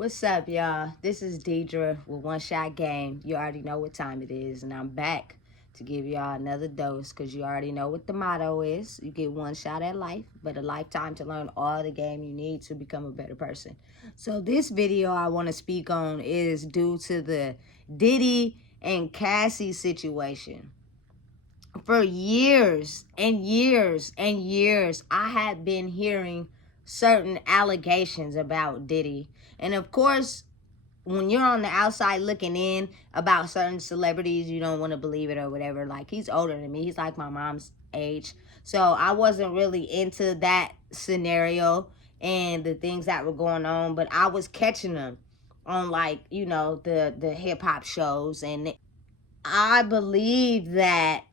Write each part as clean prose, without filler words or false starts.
What's up, y'all? This is Deidre with One Shot Game. You already know what time it is, and I'm back to give y'all another dose because you already know what the motto is. You get one shot at life, but a lifetime to learn all the game you need to become a better person. So this video I want to speak on is due to the Diddy and Cassie situation. For years and years and years, I have been hearing certain allegations about Diddy. And of course, when you're on the outside looking in about certain celebrities, you don't want to believe it or whatever. Like, he's older than me. He's like my mom's age. So I wasn't really into that scenario and the things that were going on. But I was catching them on, like, you know, the hip-hop shows. And I believe that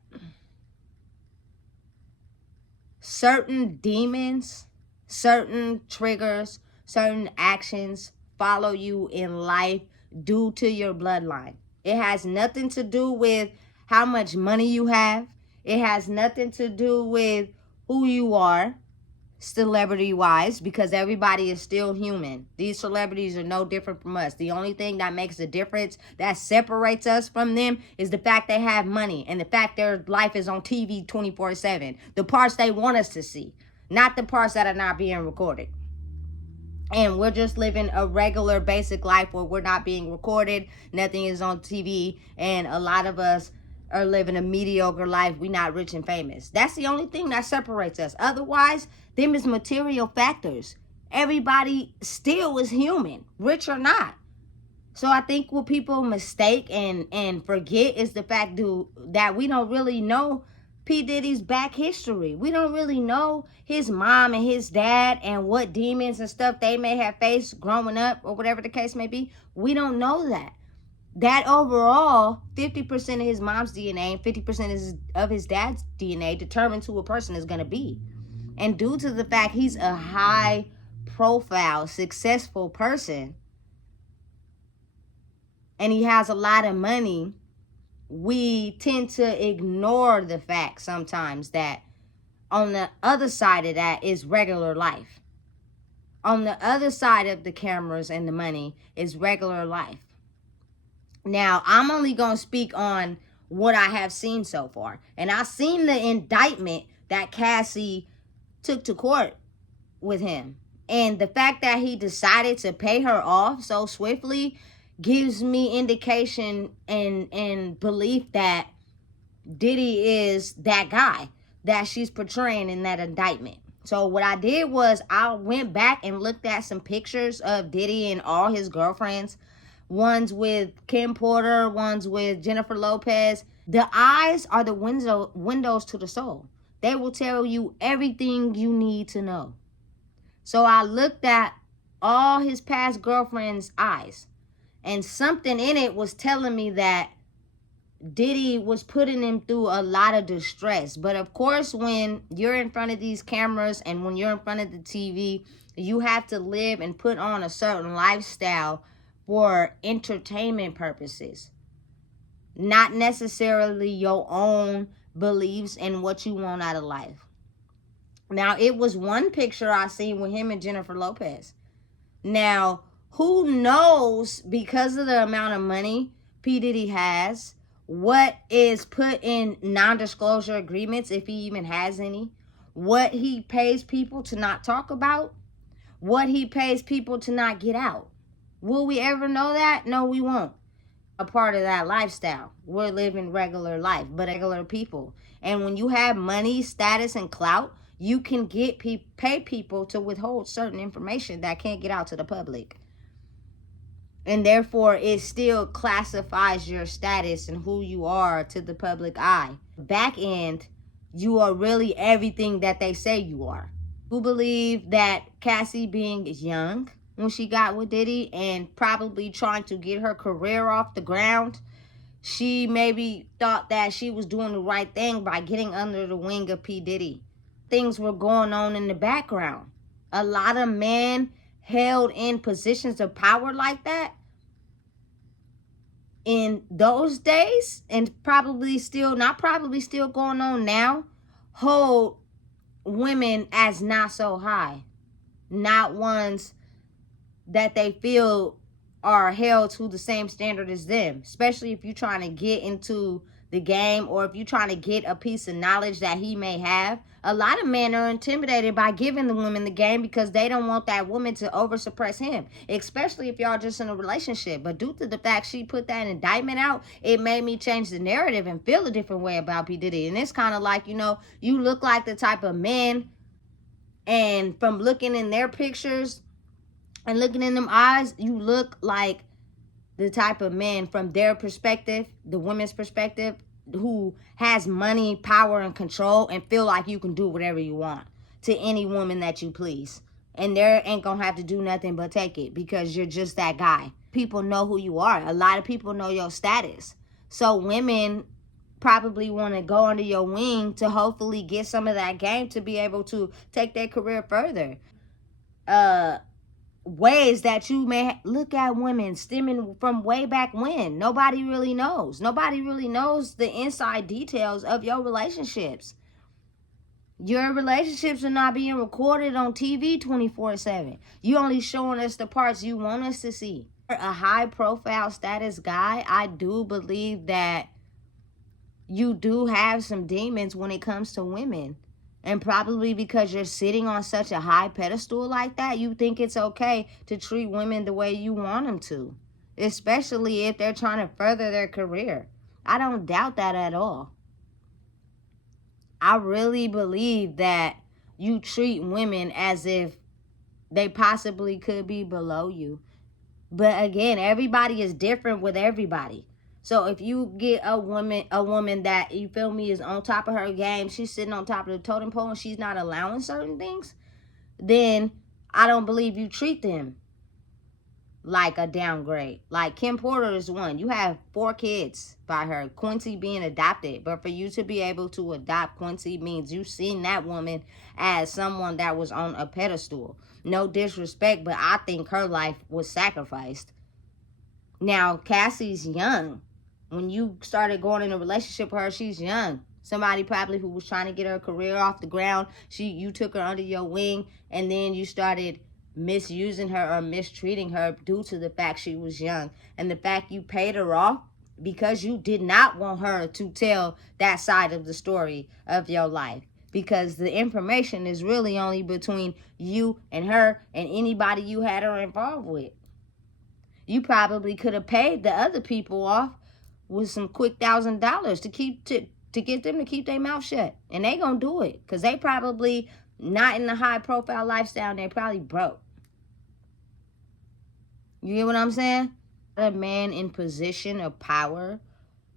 certain demons, certain triggers, certain actions follow you in life due to your bloodline. It has nothing to do with how much money you have. It has nothing to do with who you are, celebrity-wise, because everybody is still human. These celebrities are no different from us. The only thing that makes a difference, that separates us from them, is the fact they have money and the fact their life is on TV 24/7. The parts they want us to see, not the parts that are not being recorded. And we're just living a regular basic life where we're not being recorded, nothing is on TV, and a lot of us are living a mediocre life. We're not rich and famous. That's the only thing that separates us. Otherwise, them is material factors. Everybody still is human, rich or not. So I think what people mistake and forget is the fact that we don't really know P.Diddy's back history. We don't really know his mom and his dad and what demons and stuff they may have faced growing up or whatever the case may be. We don't know that. That overall, 50% of his mom's DNA and 50% of his dad's DNA determines who a person is going to be. And due to the fact he's a high-profile, successful person, and he has a lot of money, we tend to ignore the fact sometimes that on the other side of that is regular life. On the other side of the cameras and the money is regular life. Now, I'm only going to speak on what I have seen so far. And I've seen the indictment that Cassie took to court with him. And the fact that he decided to pay her off so swiftly gives me indication and belief that Diddy is that guy that she's portraying in that indictment. So what I did was I went back and looked at some pictures of Diddy and all his girlfriends. One's with Kim Porter, one's with Jennifer Lopez. The eyes are the windows to the soul. They will tell you everything you need to know. So I looked at all his past girlfriends' eyes. And something in it was telling me that Diddy was putting him through a lot of distress. But of course, when you're in front of these cameras and when you're in front of the TV, you have to live and put on a certain lifestyle for entertainment purposes. Not necessarily your own beliefs and what you want out of life. Now, it was one picture I seen with him and Jennifer Lopez. Now, who knows, because of the amount of money P. Diddy has, what is put in non-disclosure agreements, if he even has any, what he pays people to not talk about, what he pays people to not get out. Will we ever know that? No, we won't. A part of that lifestyle. We're living regular life, but regular people. And when you have money, status, and clout, you can pay people to withhold certain information that can't get out to the public. And therefore, it still classifies your status and who you are to the public eye. Back end, you are really everything that they say you are. Who believe that Cassie, being young when she got with Diddy and probably trying to get her career off the ground, she maybe thought that she was doing the right thing by getting under the wing of P. Diddy. Things were going on in the background. A lot of men held in positions of power like that in those days, and still going on now, hold women as not so high, not ones that they feel are held to the same standard as them, especially if you're trying to get into the game or if you're trying to get a piece of knowledge that he may have. A lot of men are intimidated by giving the woman the game because they don't want that woman to over suppress him, especially if y'all just in a relationship. But due to the fact she put that indictment out, it made me change the narrative and feel a different way about P. Diddy. And it's kind of like, you know, you look like the type of men, and from looking in their pictures and looking in them eyes, you look like the type of men from their perspective, the women's perspective, who has money, power, and control and feel like you can do whatever you want to any woman that you please. And they ain't gonna have to do nothing but take it because you're just that guy. People know who you are. A lot of people know your status. So women probably want to go under your wing to hopefully get some of that game to be able to take their career further. Ways that you may look at women stemming from way back when. Nobody really knows. Nobody really knows the inside details of your relationships. Your relationships are not being recorded on TV 24/7. You only showing us the parts you want us to see. A high profile status guy, I do believe that you do have some demons when it comes to women. And probably because you're sitting on such a high pedestal like that, you think it's okay to treat women the way you want them to. Especially if they're trying to further their career. I don't doubt that at all. I really believe that you treat women as if they possibly could be below you. But again, everybody is different with everybody. So if you get a woman that, you feel me, is on top of her game, she's sitting on top of the totem pole and she's not allowing certain things, then I don't believe you treat them like a downgrade. Like Kim Porter is one. You have 4 kids by her, Quincy being adopted. But for you to be able to adopt Quincy means you seen that woman as someone that was on a pedestal. No disrespect, but I think her life was sacrificed. Now, Cassie's young. When you started going in a relationship with her, she's young. Somebody probably who was trying to get her career off the ground. You took her under your wing, and then you started misusing her or mistreating her due to the fact she was young. And the fact you paid her off because you did not want her to tell that side of the story of your life. Because the information is really only between you and her and anybody you had her involved with. You probably could have paid the other people off with some quick $1,000 to get them to keep their mouth shut. And they gonna do it because they probably not in a high profile lifestyle and they probably broke. You get what I'm saying? A man in position of power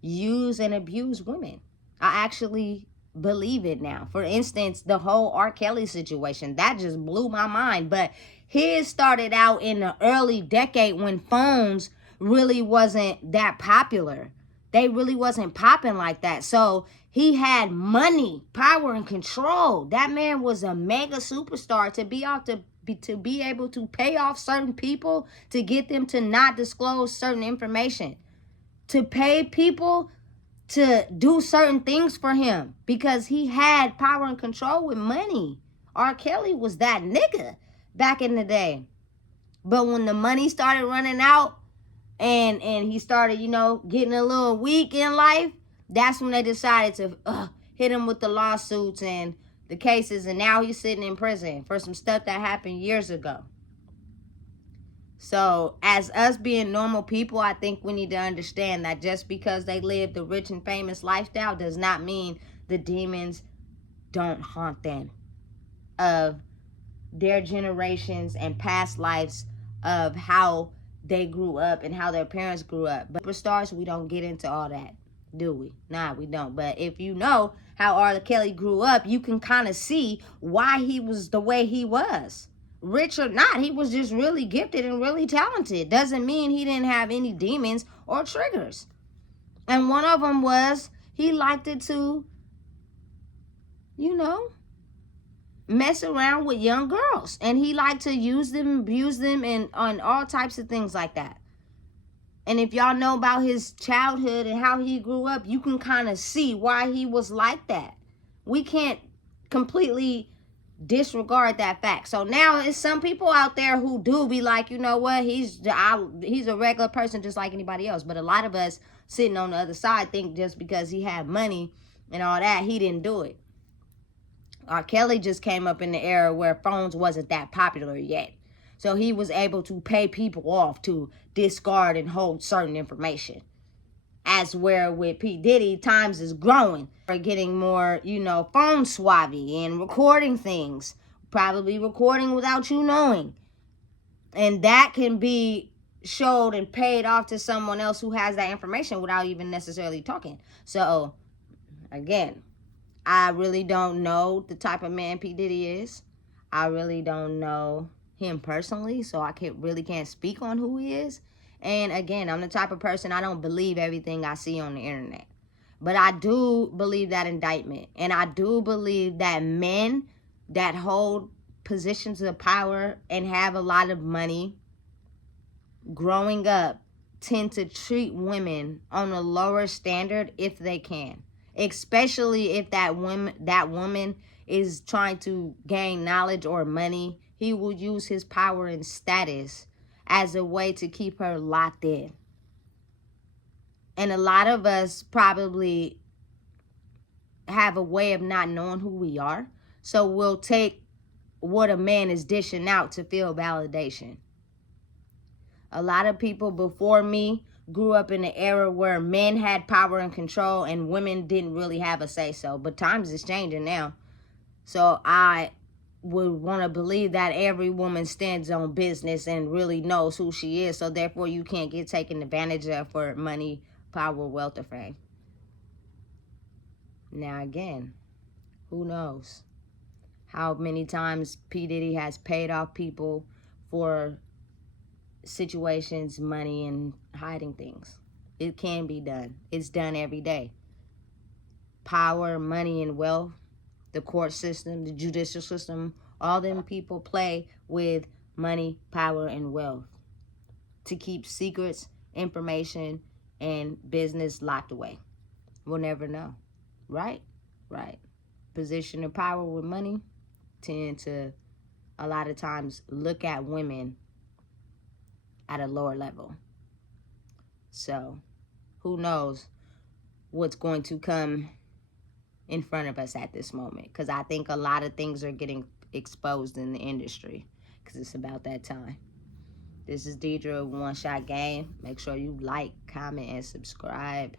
use and abuse women. I actually believe it now. For instance, the whole R. Kelly situation, that just blew my mind. But his started out in the early decade when phones really wasn't that popular. They really wasn't popping like that. So he had money, power, and control. That man was a mega superstar to be able to pay off certain people to get them to not disclose certain information. To pay people to do certain things for him because he had power and control with money. R. Kelly was that nigga back in the day. But when the money started running out and he started, you know, getting a little weak in life, that's when they decided to hit him with the lawsuits and the cases. And now he's sitting in prison for some stuff that happened years ago. So as us being normal people, I think we need to understand that just because they live the rich and famous lifestyle does not mean the demons don't haunt them of their generations and past lives of how they grew up and how their parents grew up. But superstars, we don't get into all that, do we? Nah, we don't. But if you know how R. Kelly grew up, you can kind of see why he was the way he was. Rich or not, he was just really gifted and really talented. Doesn't mean he didn't have any demons or triggers. And one of them was he liked it to, you know, mess around with young girls. And he liked to use them, abuse them, and on all types of things like that. And if y'all know about his childhood and how he grew up, you can kind of see why he was like that. We can't completely disregard that fact. So now it's some people out there who do be like, you know what, he's a regular person just like anybody else. But a lot of us sitting on the other side think just because he had money and all that, he didn't do it. R. Kelly just came up in the era where phones wasn't that popular yet. So he was able to pay people off to discard and hold certain information. As where with P. Diddy, times is growing. We're getting more, phone swabby and recording things. Probably recording without you knowing. And that can be showed and paid off to someone else who has that information without even necessarily talking. So, again, I really don't know the type of man P. Diddy is. I really don't know him personally, so I really can't speak on who he is. And again, I'm the type of person, I don't believe everything I see on the internet. But I do believe that indictment. And I do believe that men that hold positions of power and have a lot of money growing up tend to treat women on a lower standard if they can. Especially if that woman is trying to gain knowledge or money, he will use his power and status as a way to keep her locked in. And a lot of us probably have a way of not knowing who we are. So we'll take what a man is dishing out to feel validation. A lot of people before me grew up in an era where men had power and control and women didn't really have a say-so. But times is changing now. So I would want to believe that every woman stands on business and really knows who she is. So therefore you can't get taken advantage of for money, power, wealth, or fame. Now again, who knows how many times P. Diddy has paid off people for situations, money, and hiding things. It can be done. It's done every day. Power, money, and wealth, the court system, the judicial system, all them people play with money, power, and wealth to keep secrets, information, and business locked away. We'll never know. Right? Right. Position of power with money tend to a lot of times look at women at a lower level. So who knows what's going to come in front of us at this moment, because I think a lot of things are getting exposed in the industry because it's about that time. This is Deidre of One Shot Game. Make sure you like, comment, and subscribe.